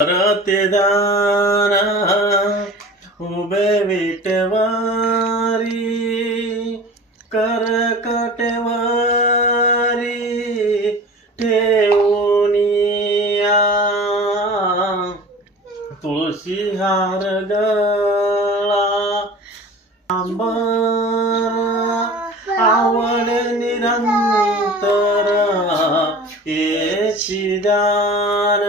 रते दाना उभे विटवारी करकटवारी ठेवूनिया तुळशी हार गळा आंबर आवड निरंतर येची दान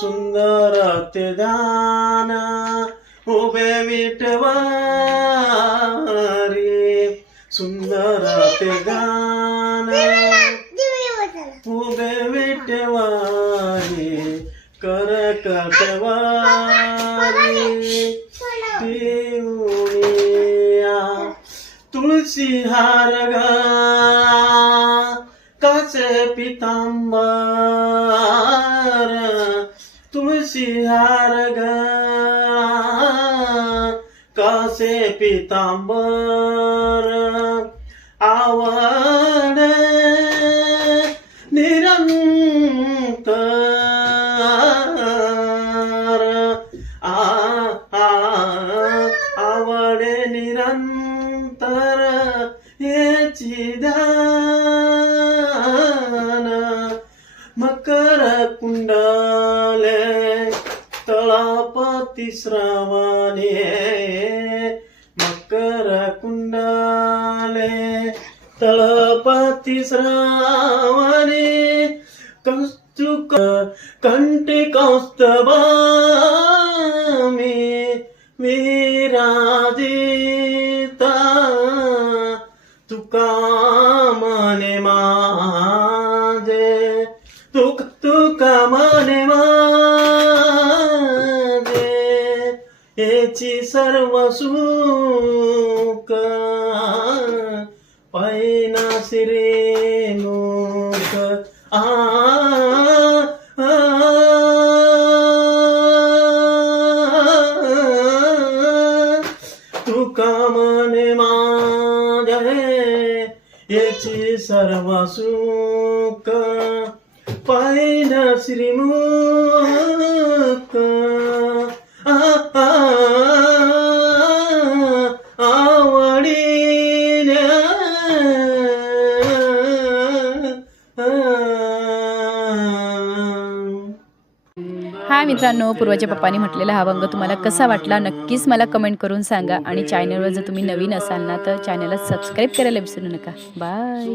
सुंदर ते दान उभे विटवारी सुंदर ते गान उभे विटवारी करकटवारी ठेवूनिया तुळशी हार गळा काचे पितांबर तुळशी हार गळा कासे पितांबर आवड निरंतर आवड निरंतर याची दान मकर कुंडले तळापती श्रावणे मकर कुंडले तळापती श्रावणे कौस्तुक कंठी कौस्तुभामी विराजिता तुका मने माझे तुका मने माझे याची सर्व सुख पैना श्री मुख तुका मने माझे याची सर्व सुख पैन श्रीमुख आवडीने हा मित्रांनो, पूर्वाच्या पप्पांनी म्हटलेला हा अभंग तुम्हाला कसा वाटला नक्कीच मला कमेंट करून सांगा. आणि चॅनलवर जर तुम्ही नवीन असाल ना तर चॅनलला सबस्क्राईब करायला विसरू नका. बाय.